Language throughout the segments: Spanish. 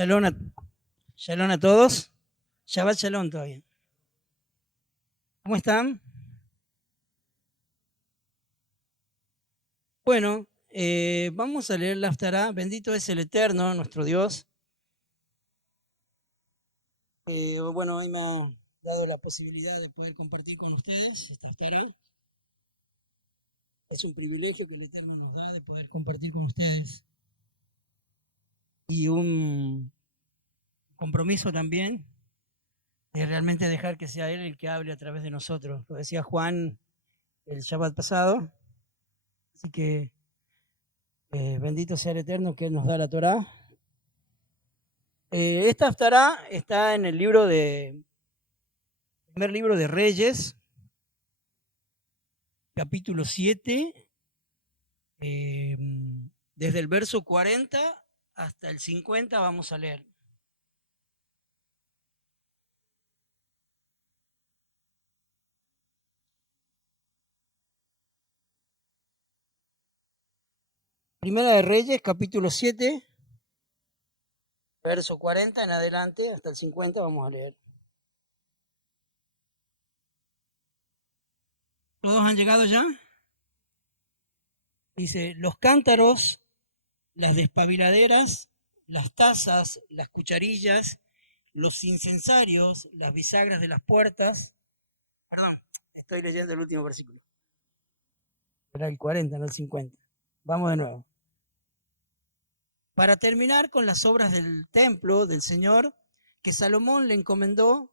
Shalom a, shalom a todos. Shabbat shalom todavía. ¿Cómo están? Bueno, vamos a leer la Haftará. Bendito es el Eterno, nuestro Dios. Bueno, hoy me ha dado la posibilidad de poder compartir con ustedes esta Haftará. Es un privilegio que el Eterno nos da de poder compartir con ustedes. Y un compromiso también de realmente dejar que sea Él el que hable a través de nosotros. Lo decía Juan el Shabbat pasado. Así que bendito sea el Eterno que Él nos da la Torá. Esta Haftará está en el primer libro de Reyes, capítulo 7, desde el verso 40 hasta el 50 vamos a leer. Primera de Reyes, capítulo 7, verso 40 en adelante, hasta el 50 vamos a leer. ¿Todos han llegado ya? Dice, los cántaros, las despabiladeras, las tazas, las cucharillas, los incensarios, las bisagras de las puertas. Perdón, estoy leyendo el último versículo. Era el 40, no el 50. Vamos de nuevo. Para terminar con las obras del templo del Señor, que Salomón le encomendó,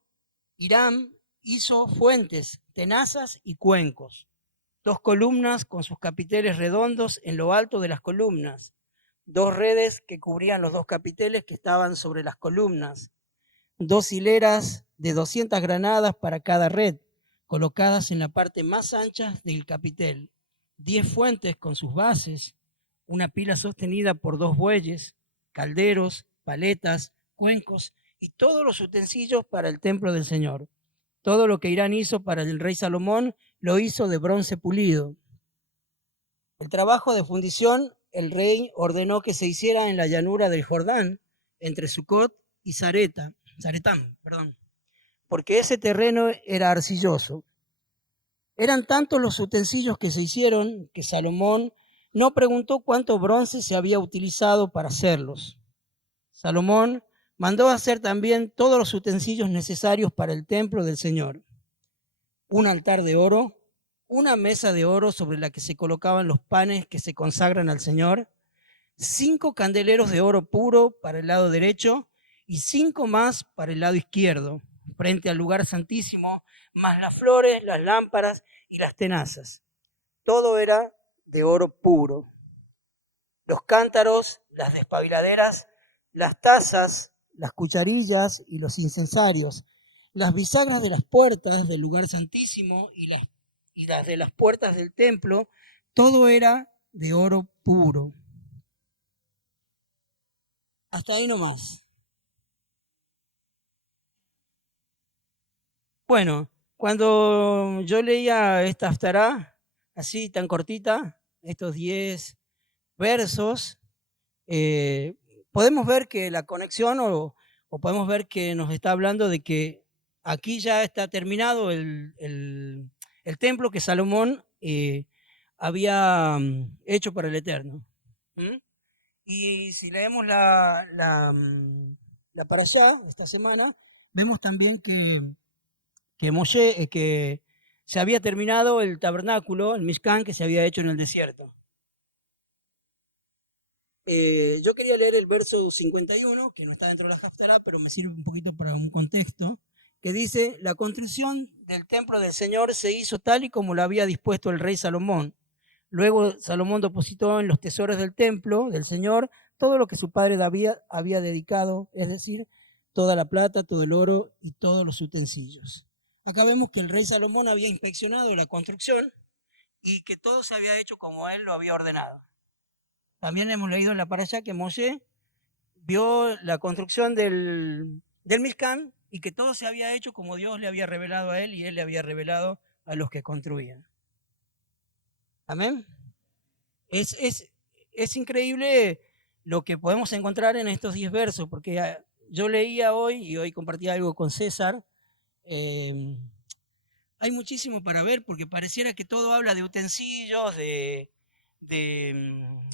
Hiram hizo fuentes, tenazas y cuencos, 2 columnas con sus capiteles redondos en lo alto de las columnas, 2 redes que cubrían los 2 capiteles que estaban sobre las columnas, 2 hileras de 200 granadas para cada red, colocadas en la parte más ancha del capitel, 10 fuentes con sus bases, una pila sostenida por 2 bueyes, calderos, paletas, cuencos y todos los utensilios para el templo del Señor. Todo lo que Hiram hizo para el rey Salomón lo hizo de bronce pulido. El trabajo de fundición, el rey ordenó que se hiciera en la llanura del Jordán, entre Sucot y Zaretán, porque ese terreno era arcilloso. Eran tantos los utensilios que se hicieron que Salomón no preguntó cuánto bronce se había utilizado para hacerlos. Salomón mandó hacer también todos los utensilios necesarios para el templo del Señor. Un altar de oro, una mesa de oro sobre la que se colocaban los panes que se consagran al Señor, 5 candeleros de oro puro para el lado derecho y 5 más para el lado izquierdo, frente al lugar santísimo, más las flores, las lámparas y las tenazas. Todo era de oro puro. Los cántaros, las despabiladeras, las tazas, las cucharillas y los incensarios, las bisagras de las puertas del lugar santísimo y las de las puertas del templo, todo era de oro puro. Hasta ahí nomás. Bueno, cuando yo leía esta Haftará, así tan cortita, estos 10 versos, podemos ver que la conexión o podemos ver que nos está hablando de que aquí ya está terminado el templo que Salomón había hecho para el Eterno. ¿Mm? Y si leemos la parashá esta semana, vemos también que Moshe, que se había terminado el tabernáculo, el Mishkan, que se había hecho en el desierto. Yo quería leer el verso 51, que no está dentro de la Haftará, pero me sirve un poquito para un contexto, que dice, la construcción del templo del Señor se hizo tal y como lo había dispuesto el rey Salomón. Luego Salomón depositó en los tesoros del templo del Señor todo lo que su padre David había dedicado, es decir, toda la plata, todo el oro y todos los utensilios. Acá vemos que el rey Salomón había inspeccionado la construcción y que todo se había hecho como él lo había ordenado. También hemos leído en la parashá que Moshe vio la construcción del Mishkan y que todo se había hecho como Dios le había revelado a él y él le había revelado a los que construían. Amén. Es increíble lo que podemos encontrar en estos 10 versos, porque yo leía hoy y hoy compartí algo con César. eh, Hay muchísimo para ver porque pareciera que todo habla de utensilios, de, mm,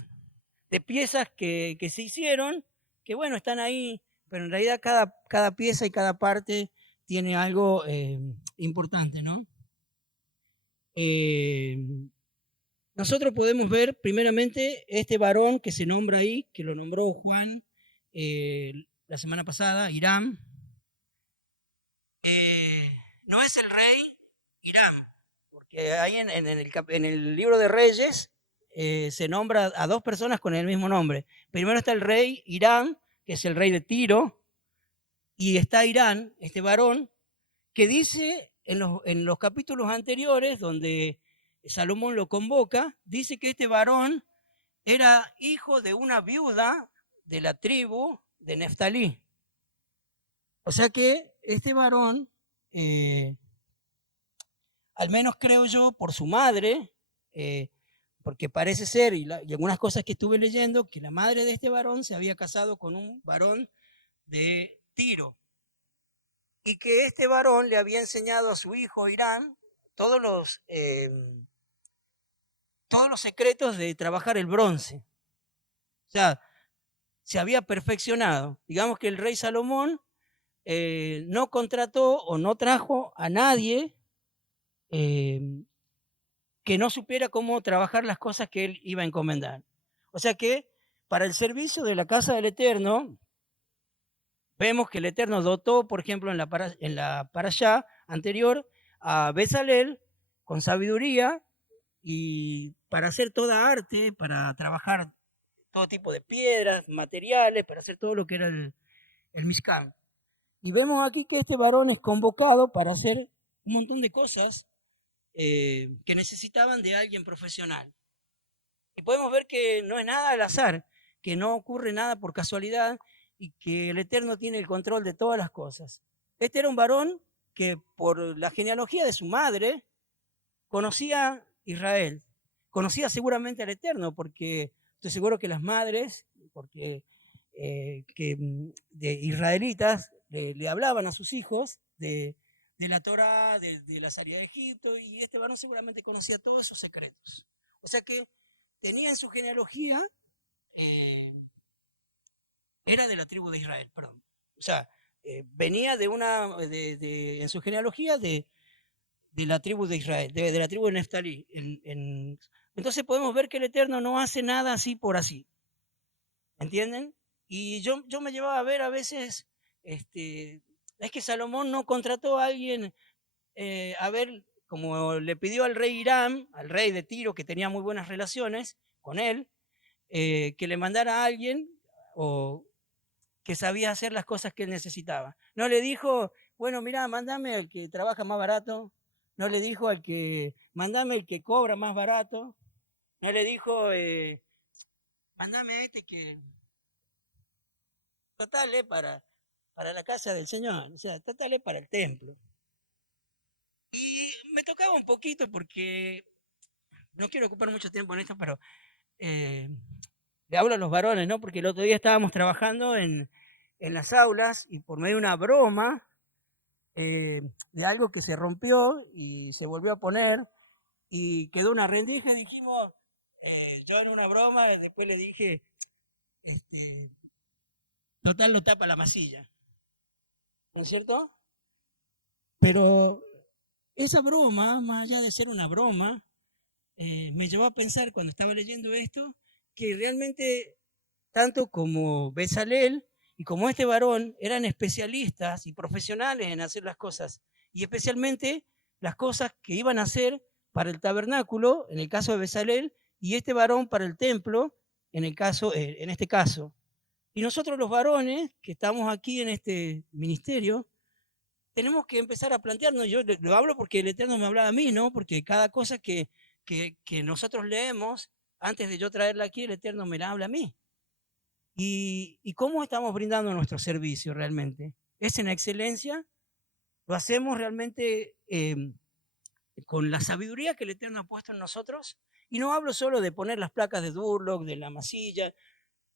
de piezas que se hicieron, que bueno, están ahí, pero en realidad cada pieza y cada parte tiene algo importante, ¿no? Eh, Nosotros podemos ver primeramente este varón que se nombra ahí, que lo nombró Juan la semana pasada, Hiram. No es el rey Hiram, porque ahí en el libro de Reyes se nombra a dos personas con el mismo nombre. Primero está el rey Hiram, que es el rey de Tiro, y está Irán, este varón, que dice en los capítulos anteriores, donde Salomón lo convoca, dice que este varón era hijo de una viuda de la tribu de Neftalí. O sea que este varón, al menos creo yo, por su madre, porque parece ser, y algunas cosas que estuve leyendo, que la madre de este varón se había casado con un varón de Tiro, y que este varón le había enseñado a su hijo Irán todos los secretos de trabajar el bronce. O sea, se había perfeccionado. Digamos que el rey Salomón no contrató o no trajo a nadie eh, que no supiera cómo trabajar las cosas que él iba a encomendar. O sea que para el servicio de la casa del Eterno, vemos que el Eterno dotó, por ejemplo, en la parashá anterior, a Bezalel con sabiduría y para hacer toda arte, para trabajar todo tipo de piedras, materiales, para hacer todo lo que era el Mishkan. Y vemos aquí que este varón es convocado para hacer un montón de cosas que necesitaban de alguien profesional. Y podemos ver que no es nada al azar, que no ocurre nada por casualidad y que el Eterno tiene el control de todas las cosas. Este era un varón que por la genealogía de su madre conocía Israel, conocía seguramente al Eterno, porque estoy seguro que las madres, porque de israelitas le hablaban a sus hijos de la Torá, de la salida de Egipto, y este varón seguramente conocía todos sus secretos. O sea que tenía en su genealogía, eh, era de la tribu de Israel, perdón. O sea, venía en su genealogía de la tribu de Israel, de la tribu de Neftalí. Entonces podemos ver que el Eterno no hace nada así por así. ¿Entienden? Y yo me llevaba a ver a veces, es que Salomón no contrató a alguien, a ver, como le pidió al rey Hiram, al rey de Tiro, que tenía muy buenas relaciones con él, que le mandara a alguien o que sabía hacer las cosas que él necesitaba. No le dijo, bueno, mira, mándame al que trabaja más barato. No le dijo mándame el que cobra más barato. No le dijo, mándame a este que, total, para la casa del Señor, o sea, total, para el templo. Y me tocaba un poquito porque no quiero ocupar mucho tiempo en esto, pero eh, le hablo a los varones, ¿no? Porque el otro día estábamos trabajando en las aulas y por medio de una broma, de algo que se rompió y se volvió a poner y quedó una rendija y dijimos, yo en una broma, después le dije, este, total lo tapa la masilla, ¿no es cierto? Pero esa broma, más allá de ser una broma, me llevó a pensar cuando estaba leyendo esto, que realmente tanto como Bezalel y como este varón eran especialistas y profesionales en hacer las cosas, y especialmente las cosas que iban a hacer para el tabernáculo, en el caso de Bezalel, y este varón para el templo, en este caso. Y nosotros los varones que estamos aquí en este ministerio, tenemos que empezar a plantearnos, yo lo hablo porque el Eterno me hablaba a mí, ¿no? Porque cada cosa que nosotros leemos, antes de yo traerla aquí, el Eterno me la habla a mí. ¿Y cómo estamos brindando nuestro servicio realmente? ¿Es en excelencia? ¿Lo hacemos realmente con la sabiduría que el Eterno ha puesto en nosotros? Y no hablo solo de poner las placas de Durlock, de la masilla,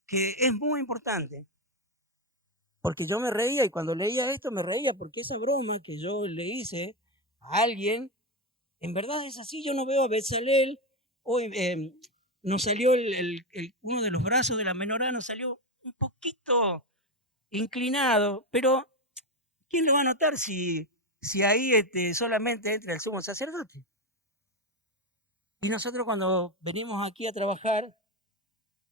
que es muy importante. Porque yo me reía y cuando leía esto me reía porque esa broma que yo le hice a alguien, en verdad es así. Yo no veo a Bezalel, hoy nos salió uno de los brazos de la menorá, nos salió un poquito inclinado, pero ¿quién lo va a notar si ahí solamente entra el sumo sacerdote? Y nosotros cuando venimos aquí a trabajar,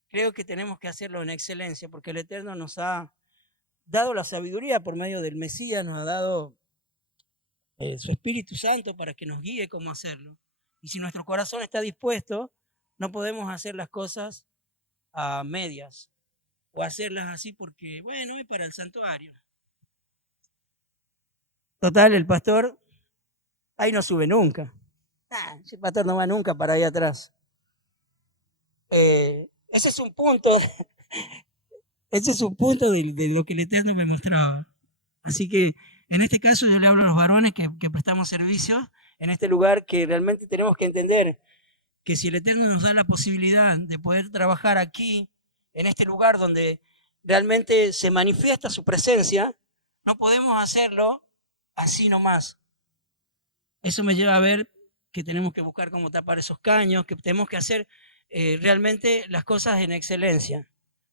creo que tenemos que hacerlo en excelencia, porque el Eterno nos ha dado la sabiduría por medio del Mesías, nos ha dado su Espíritu Santo para que nos guíe cómo hacerlo. Y si nuestro corazón está dispuesto, no podemos hacer las cosas a medias o hacerlas así porque, bueno, es para el santuario. Total, el pastor ahí no sube nunca. El pastor no va nunca para ahí atrás. Ese es un punto, ese es un punto de lo que el Eterno me mostraba. Así que en este caso yo le hablo a los varones que prestamos servicio en este lugar, que realmente tenemos que entender que si el Eterno nos da la posibilidad de poder trabajar aquí, en este lugar donde realmente se manifiesta su presencia, no podemos hacerlo así nomás. Eso me lleva a ver que tenemos que buscar cómo tapar esos caños, que tenemos que hacer realmente las cosas en excelencia,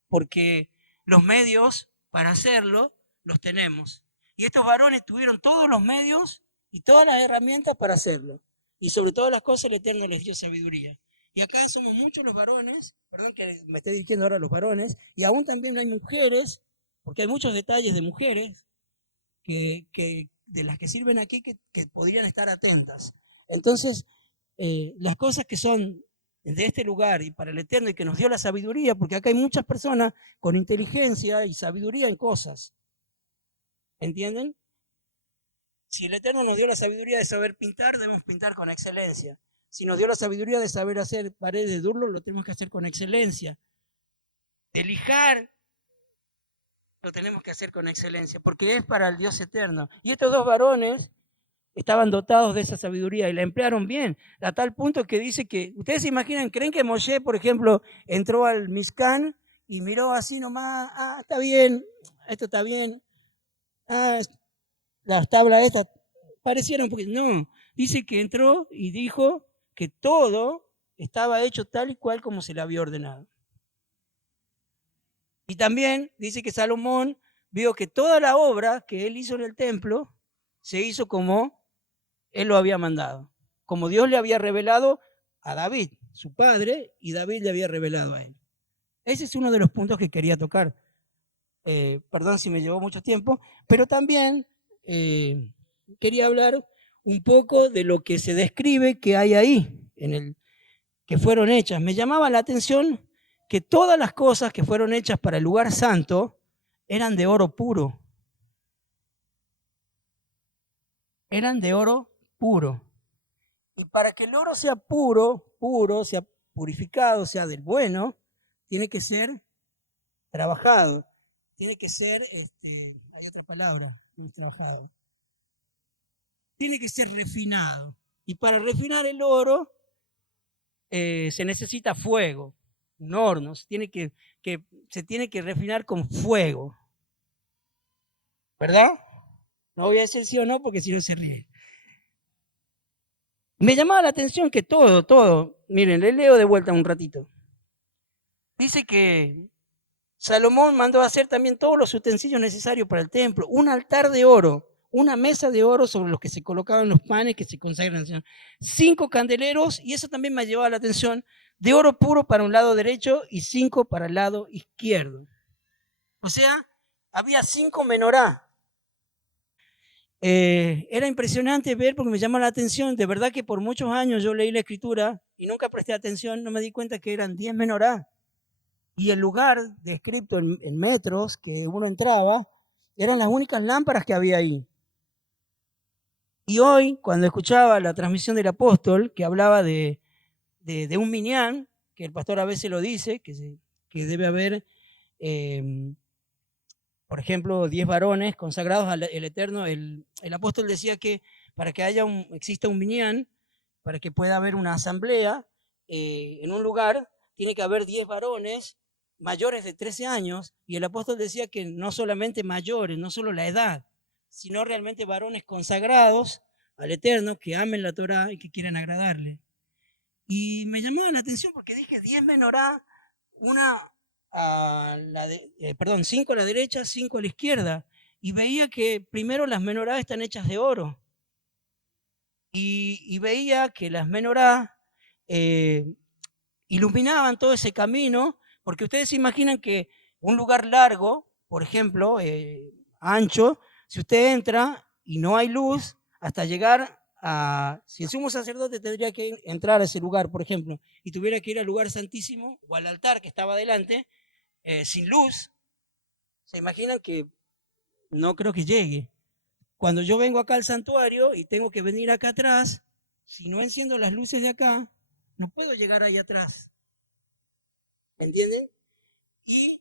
porque los medios para hacerlo los tenemos. Y estos varones tuvieron todos los medios y todas las herramientas para hacerlo. Y sobre todas las cosas el Eterno les dio sabiduría. Y acá somos muchos los varones, perdón que me esté dirigiendo ahora a los varones, y aún también hay mujeres, porque hay muchos detalles de mujeres de las que sirven aquí que podrían estar atentas. Entonces, las cosas que son de este lugar y para el Eterno y que nos dio la sabiduría, porque acá hay muchas personas con inteligencia y sabiduría en cosas. ¿Entienden? Si el Eterno nos dio la sabiduría de saber pintar, debemos pintar con excelencia. Si nos dio la sabiduría de saber hacer paredes de durlo, lo tenemos que hacer con excelencia. De lijar, lo tenemos que hacer con excelencia, porque es para el Dios eterno. Y estos dos varones estaban dotados de esa sabiduría y la emplearon bien, a tal punto que dice que, ustedes se imaginan, ¿creen que Moshe, por ejemplo, entró al Mizcán y miró así nomás, está bien, esto está bien, las tablas estas parecieron, porque no, dice que entró y dijo que todo estaba hecho tal y cual como se le había ordenado. Y también dice que Salomón vio que toda la obra que él hizo en el templo se hizo como él lo había mandado, como Dios le había revelado a David, su padre, y David le había revelado a él. Ese es uno de los puntos que quería tocar. Perdón si me llevó mucho tiempo, pero también quería hablar un poco de lo que se describe que hay ahí, que fueron hechas. Me llamaba la atención que todas las cosas que fueron hechas para el lugar santo eran de oro puro. Eran de oro puro. Y para que el oro sea puro, sea purificado, sea del bueno, tiene que ser trabajado. Tiene que ser, hay otra palabra, no es trabajado. Tiene que ser refinado. Y para refinar el oro se necesita fuego, un horno. Se tiene que refinar con fuego. ¿Verdad? No voy a decir sí o no porque si no se ríe. Me llamaba la atención que todo, miren, le leo de vuelta un ratito. Dice que Salomón mandó a hacer también todos los utensilios necesarios para el templo, un altar de oro, una mesa de oro sobre los que se colocaban los panes que se consagran, 5 candeleros, y eso también me ha llevado la atención, de oro puro para un lado derecho y 5 para el lado izquierdo. O sea, había 5 menorá. Era impresionante ver porque me llamó la atención, de verdad que por muchos años yo leí la escritura y nunca presté atención, no me di cuenta que eran 10 menorá. Y el lugar descrito en metros que uno entraba, eran las únicas lámparas que había ahí. Y hoy, cuando escuchaba la transmisión del apóstol, que hablaba de un minyan, que el pastor a veces lo dice, que debe haber, por ejemplo, 10 varones consagrados al Eterno, el apóstol decía que para que exista un minyan, para que pueda haber una asamblea en un lugar, tiene que haber 10 varones mayores de 13 años, y el apóstol decía que no solamente mayores, no solo la edad, sino realmente varones consagrados al Eterno, que amen la Torá y que quieran agradarle. Y me llamó la atención porque dije 10 menorá, una a la perdón, 5 a la derecha, 5 a la izquierda. Y veía que primero las menorá están hechas de oro. Y veía que las menorá iluminaban todo ese camino, porque ustedes se imaginan que un lugar largo, por ejemplo, ancho, si usted entra y no hay luz, hasta llegar a, si el sumo sacerdote tendría que entrar a ese lugar, por ejemplo, y tuviera que ir al lugar santísimo o al altar que estaba adelante, sin luz, se imaginan que no creo que llegue. Cuando yo vengo acá al santuario y tengo que venir acá atrás, si no enciendo las luces de acá, no puedo llegar ahí atrás. ¿Entienden? Y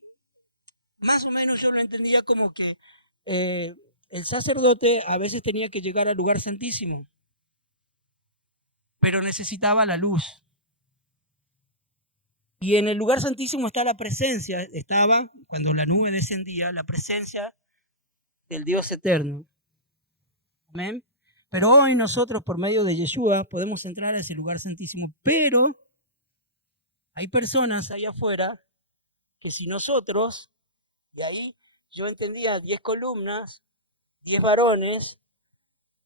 más o menos yo lo entendía como que el sacerdote a veces tenía que llegar al lugar santísimo, pero necesitaba la luz. Y en el lugar santísimo está la presencia, estaba, cuando la nube descendía, la presencia del Dios eterno. Amén. Pero hoy nosotros, por medio de Yeshua, podemos entrar a ese lugar santísimo. Pero hay personas ahí afuera que si nosotros, y ahí yo entendía 10 columnas, 10 varones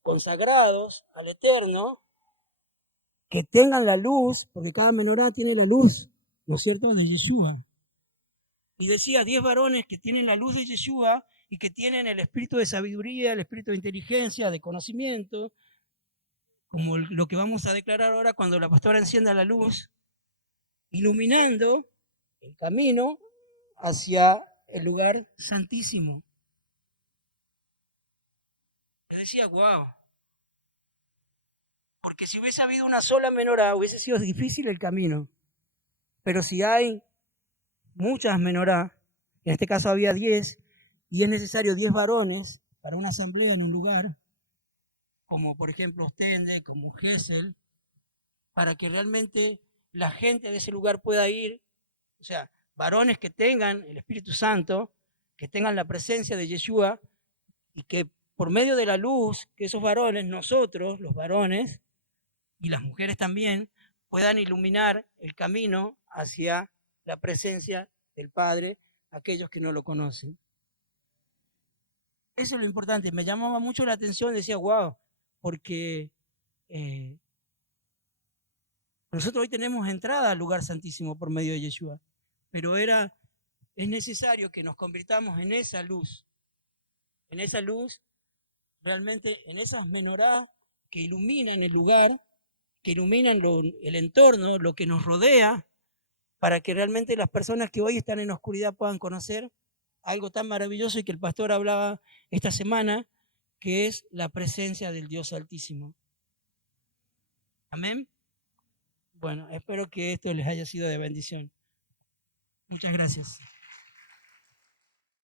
consagrados al Eterno, que tengan la luz, porque cada menorá tiene la luz, ¿no es cierto?, de Yeshua. Y decía 10 varones que tienen la luz de Yeshua y que tienen el espíritu de sabiduría, el espíritu de inteligencia, de conocimiento, como lo que vamos a declarar ahora cuando la pastora encienda la luz, iluminando el camino hacia el lugar santísimo. Yo decía, wow, porque si hubiese habido una sola menorá, hubiese sido difícil el camino. Pero si hay muchas menorá, en este caso había 10, y es necesario 10 varones para una asamblea en un lugar, como por ejemplo Ostende, como Gesel, para que realmente la gente de ese lugar pueda ir, o sea, varones que tengan el Espíritu Santo, que tengan la presencia de Yeshua, y que por medio de la luz que esos varones, nosotros, los varones, y las mujeres también, puedan iluminar el camino hacia la presencia del Padre, aquellos que no lo conocen. Eso es lo importante. Me llamaba mucho la atención, decía, wow, porque nosotros hoy tenemos entrada al lugar santísimo por medio de Yeshua, pero es necesario que nos convirtamos en esa luz, realmente en esas menorá que iluminan el lugar, que iluminan el entorno, lo que nos rodea, para que realmente las personas que hoy están en oscuridad puedan conocer algo tan maravilloso y que el pastor hablaba esta semana, que es la presencia del Dios Altísimo. Amén. Bueno, espero que esto les haya sido de bendición. Muchas gracias.